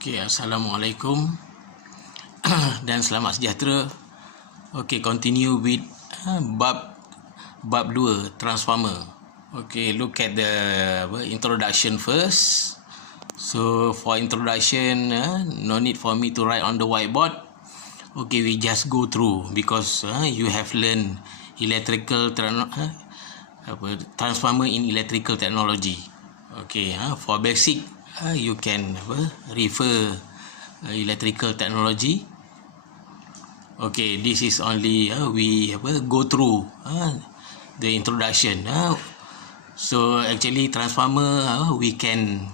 Okey, Assalamualaikum dan selamat sejahtera. Okey, continue with bab 2 transformer. Okey, look at the introduction first. So for introduction, no need for me to write on the whiteboard. Okay, we just go through because you have learned electrical transformer in electrical technology. Okay, for basic you can refer electrical technology. Okay, this is only we go through the introduction. So actually transformer we can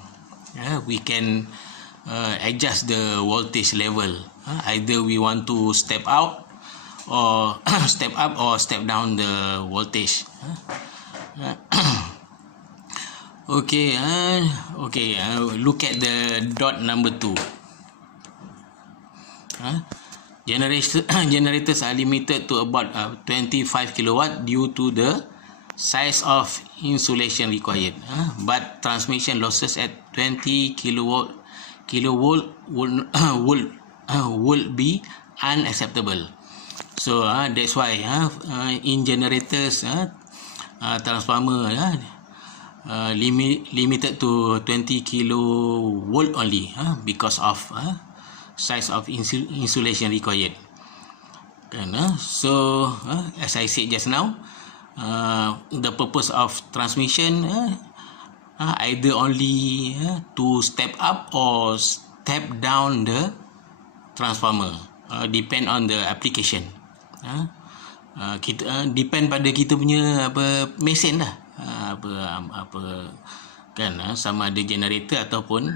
adjust the voltage level. Either we want to step out or step up or step down the voltage. Okay, look at the dot number 2. Generators are limited to about 25 kilowatt due to the size of insulation required. But transmission losses at 20 kilovolt would be unacceptable. So that's why in generators transformer limited to 20 kilovolt only because of size of insulation required. So as I said just now, the purpose of transmission either only to step up or step down the transformer, depend on the application. Kita depend pada kita punya mesin lah, kan, sama ada generator ataupun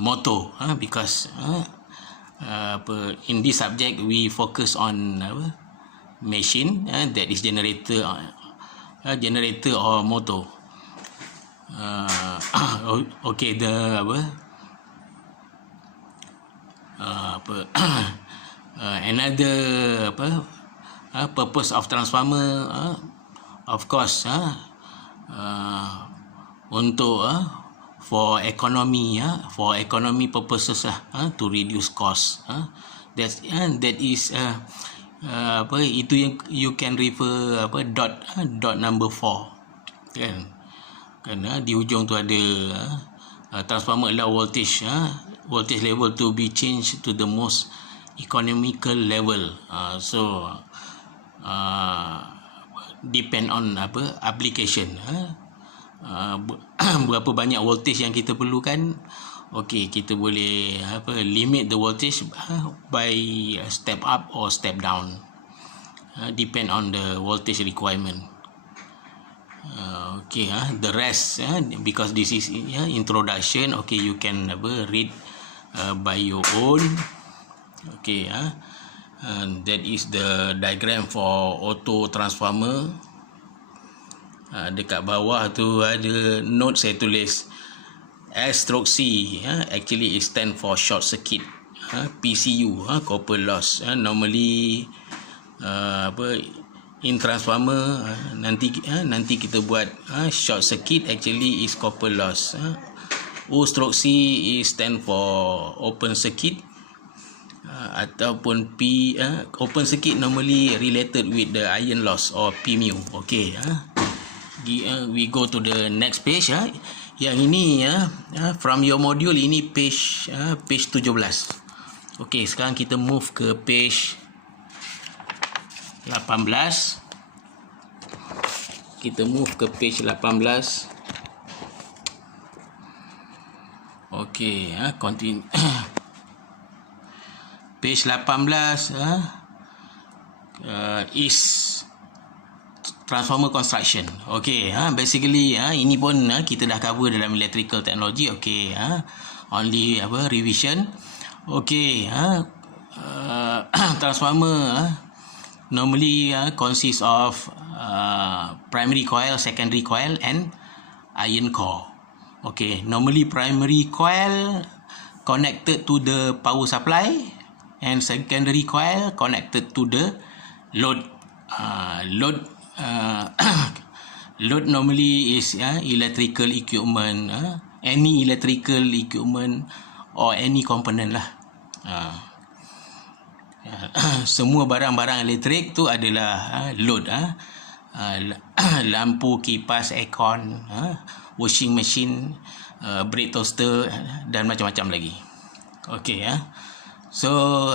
motor, because in this subject we focus on machine, that is generator or motor. Okay, the another purpose of transformer, of course, untuk for economy purposes, to reduce cost. That is itu yang you can refer dot number 4, kan? Kerana di hujung tu ada transformer allow voltage level to be changed to the most economical level. So depend on application. Berapa banyak voltage yang kita perlukan. Okey, kita boleh limit the voltage by step up or step down, depend on the voltage requirement. Okay, the rest, because this is introduction. Okay, you can read by your own. Okay, and that is the diagram for auto transformer. Dekat bawah tu ada note saya tulis S/C, actually it stand for short circuit. PCU, copper loss. Normally in transformer nanti kita buat short circuit, actually is copper loss. O/C is stand for open circuit, ataupun open circuit normally related with the iron loss or P-mu. Okay, we go to the next page. Yang ini from your module ini page 17. Okay, sekarang kita move ke page 18. Kita move ke page 18. Okay, continue. Page 18 is transformer construction. Okay, basically ini pun kita dah cover dalam electrical technology. Okay, only revision. Okay, transformer normally consists of primary coil, secondary coil and iron core. Okay, normally primary coil connected to the power supply and secondary coil connected to the load. Load normally is electrical equipment, any electrical equipment or any component lah. Semua barang-barang elektrik tu adalah load. Lampu, kipas, aircon, washing machine, bread toaster dan macam-macam lagi. Okey. So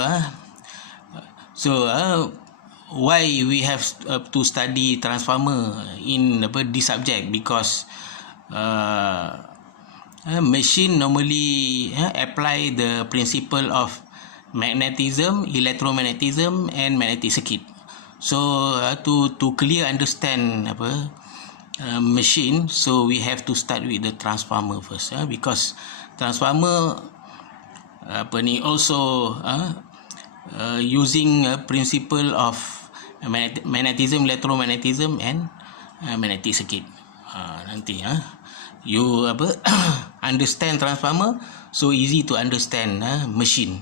why we have to study transformer in this subject? Because machine normally apply the principle of magnetism, electromagnetism and magnetic circuit. So to clear understand machine, so we have to start with the transformer first, because transformer also using a principle of magnetism, electromagnetism and magnetic circuit. Nanti you understand transformer, so easy to understand machine.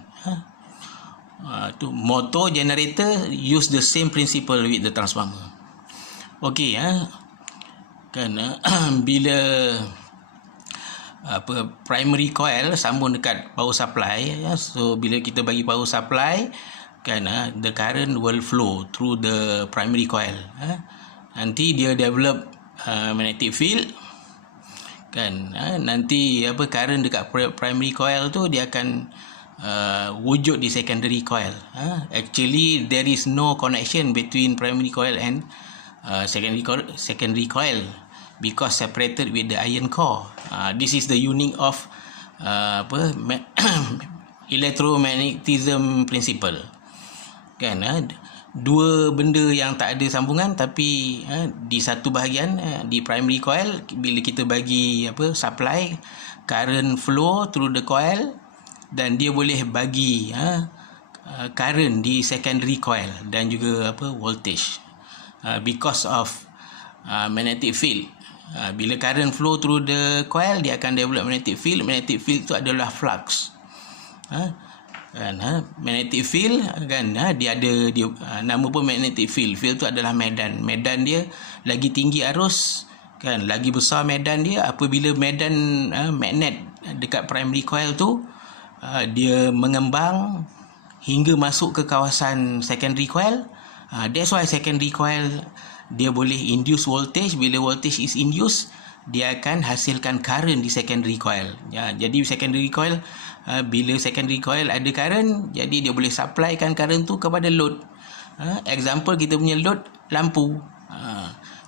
To motor, generator use the same principle with the transformer. Okey, kan bila primary coil sambung dekat power supply, so bila kita bagi power supply, kan the current will flow through the primary coil. Nanti dia develop magnetic field, kan. Nanti current dekat primary coil tu dia akan wujud di secondary coil. Actually there is no connection between primary coil and secondary coil, because separated with the iron core. This is the unique of electromagnetism principle, kan. Dua benda yang tak ada sambungan, tapi di satu bahagian, di primary coil, bila kita bagi supply, current flow through the coil, dan dia boleh bagi current di secondary coil dan juga voltage, because of magnetic field. Bila current flow through the coil, dia akan develop magnetic field. Magnetic field tu adalah flux. Magnetic field, kan, dia ada nama pun magnetic field. Field tu adalah medan. Medan dia lagi tinggi arus, kan, lagi besar medan dia. Apabila medan magnet dekat primary coil tu dia mengembang hingga masuk ke kawasan secondary coil, that's why secondary coil dia boleh induce voltage. Bila voltage is induced, dia akan hasilkan current di secondary coil. Jadi secondary coil, bila secondary coil ada current, jadi dia boleh supplykan current tu kepada load. Example, kita punya load lampu.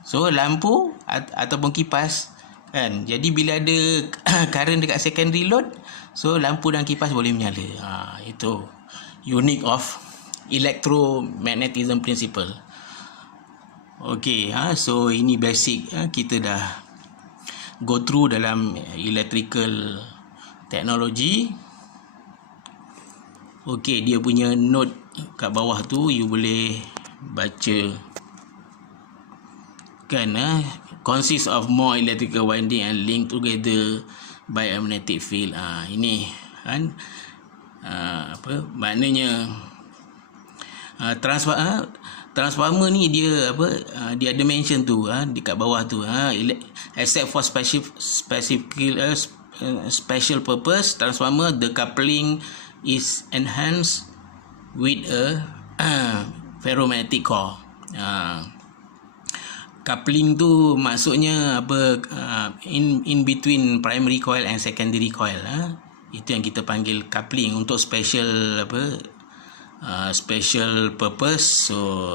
So lampu ataupun kipas, kan. Jadi bila ada current dekat secondary load, so lampu dan kipas boleh menyala. Itu unique of electromagnetism principle. Okey, so ini basic kita dah go through dalam electrical technology. Okey, dia punya note kat bawah tu you boleh baca, kan. Consists of more electrical winding and linked together by a magnetic field. Ini kan maknanya transformer ni dia dia ada mention tu dekat bawah tu, except for special purpose transformer, the coupling is enhanced with a ferromagnetic core. Coupling tu maksudnya in between primary coil and secondary coil. Itu yang kita panggil coupling untuk special special purpose. So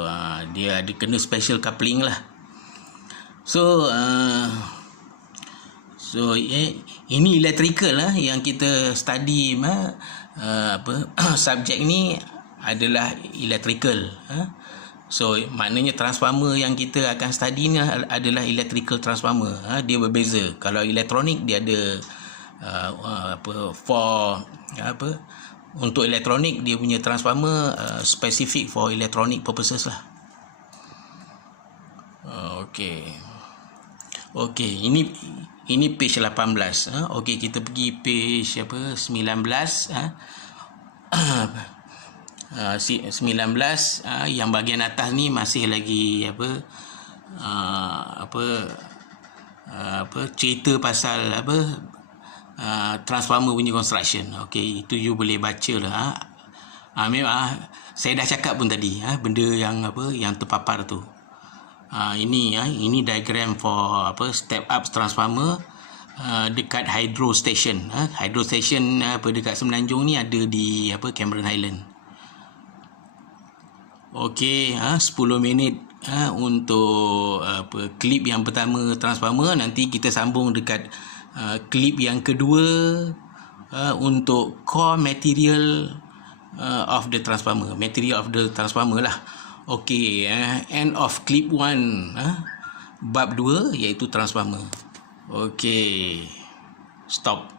dia ada kena special coupling lah. So ini electrical lah yang kita study. Subjek ni adalah electrical. So maknanya transformer yang kita akan study ni adalah electrical transformer. Dia berbeza. Kalau elektronik dia ada untuk elektronik dia punya transformer specific for electronic purposes lah. Okey, ini page 18. Okey, kita pergi page 19. 19 yang bahagian atas ni masih lagi cerita pasal transformer punya construction. Okey, itu you boleh baca lah. Memang saya dah cakap pun tadi benda yang yang terpapar tu. Ini diagram for step up transformer dekat hydro station. Hydro station dekat Semenanjung ni ada di Cameron Highland. Okey, 10 minit untuk klip yang pertama transformer. Nanti kita sambung dekat klip yang kedua untuk core material of the transformer. Material of the transformer lah. Okey, end of clip 1 bab 2 iaitu transformer. Okey, stop.